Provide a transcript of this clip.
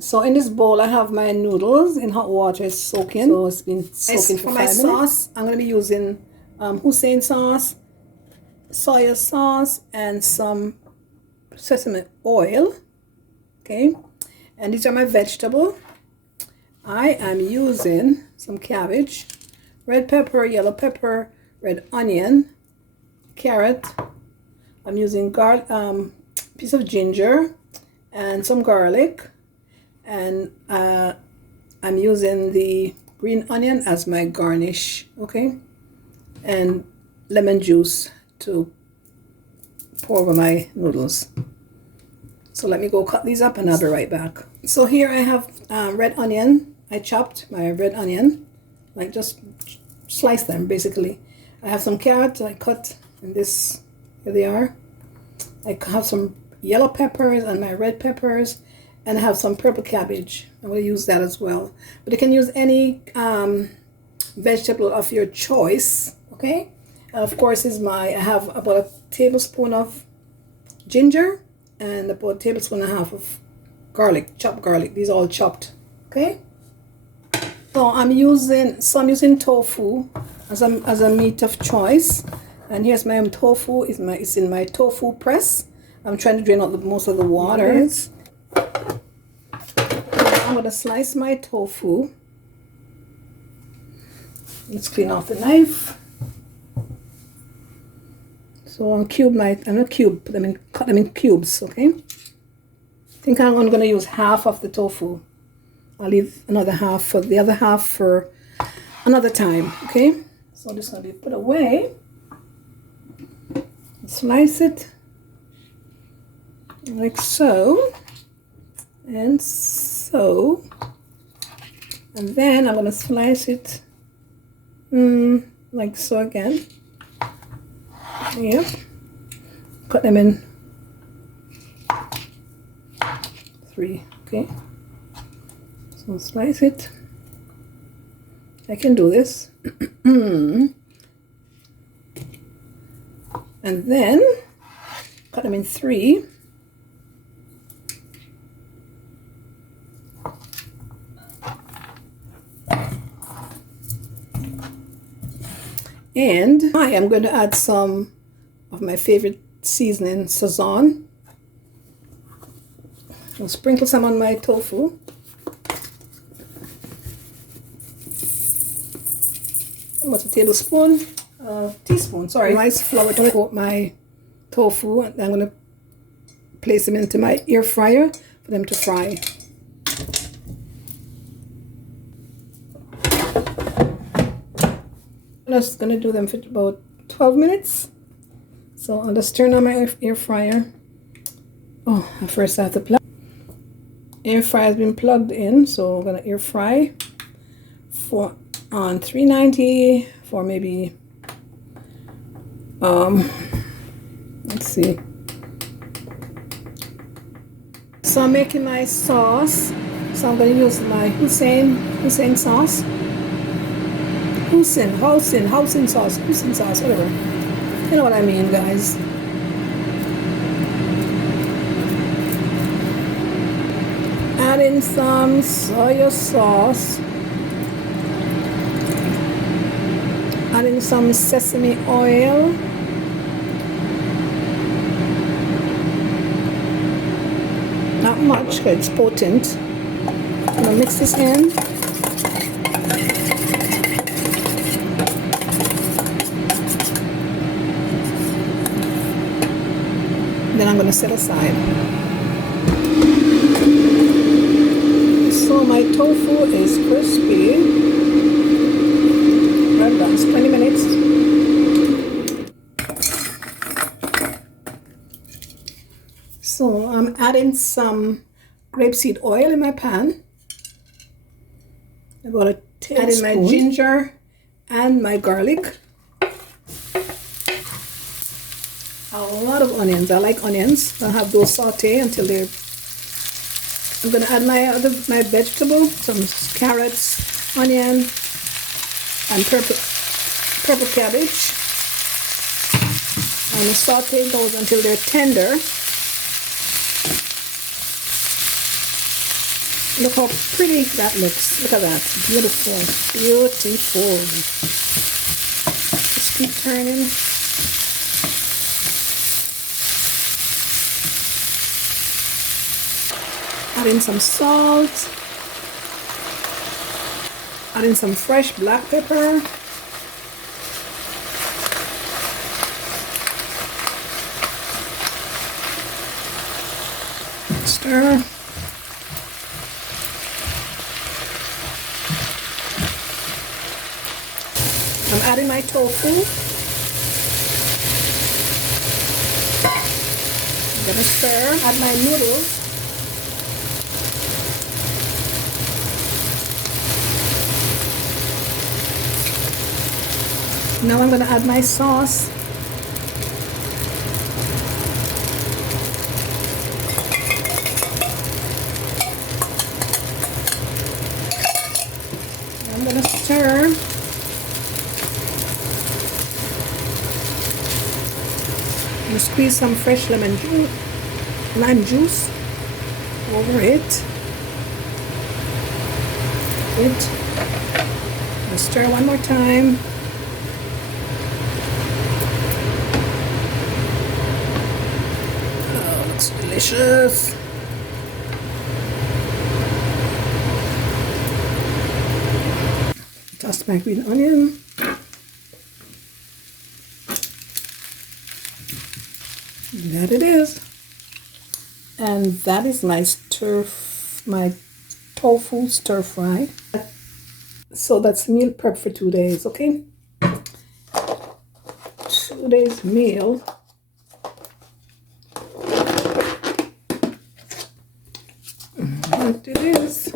So in this bowl, I have my noodles in hot water. It's soaking. So it's been soaking for 5 minutes. For my sauce, I'm going to be using Hussein sauce, soya sauce, and some sesame oil. Okay. And these are my vegetables. I am using some cabbage, red pepper, yellow pepper, red onion, carrot. I'm using piece of ginger and some garlic. And I'm using the green onion as my garnish, okay? And lemon juice to pour over my noodles. So let me go cut these up and I'll be right back. So here I have red onion. I chopped my red onion, like just slice them basically. I have some carrots I cut in this, here they are. I have some yellow peppers and my red peppers. And I have some purple cabbage. I'm going to use that as well. But you can use any vegetable of your choice, okay? And of course, I have about a tablespoon of ginger and about a tablespoon and a half of garlic, chopped garlic. These are all chopped, okay? So I'm using tofu as a meat of choice. And here's my tofu. It's in my tofu press. I'm trying to drain out most of the water. I'm going to slice my tofu. Let's clean off the knife. So I'll cut them in cubes, okay? I think I'm only going to use half of the tofu. I'll leave another half for the other half for another time, okay? So I'm just going to put away. Slice it like so. And so, and then I'm going to slice it like so again. Yep. Cut them in 3, okay? So slice it. I can do this. And then cut them in 3. And I am going to add some of my favorite seasoning, Sazon. I'll sprinkle some on my tofu. About a teaspoon, sorry. Rice flour to coat my tofu. And I'm going to place them into my air fryer for them to fry. I'm just going to do them for about 12 minutes. So I'll just turn on my air fryer. Oh, first I have to plug. Air fryer has been plugged in, so I'm going to air fry on 390 for maybe, let's see. So I'm making my sauce. So I'm going to use my Hussein sauce. Hussein sauce, whatever. You know what I mean, guys. Adding some soya sauce. Adding some sesame oil. Not much, because it's potent. I'm gonna mix this in. Then I'm going to set aside. So my tofu is crispy. Well done. It's 20 minutes. So I'm adding some grapeseed oil in my pan. I'm going to add in my ginger and my garlic. A lot of onions. I like onions. I'll have those saute until they're. I'm going to add my vegetable, some carrots, onion, and purple cabbage. And saute those until they're tender. Look how pretty that looks. Look at that. Beautiful. Beautiful. Just keep turning. Add in some salt. Add in some fresh black pepper. Stir. I'm adding my tofu. I'm gonna stir. Add my noodles. Now I'm gonna add my sauce. I'm gonna stir. I'm gonna squeeze some fresh lime juice over it. I'm gonna stir one more time. Oh, looks delicious. Toss my green onion. That it is. And that is my tofu stir fry. So that's meal prep for 2 days, okay? 2 days meal. That it is.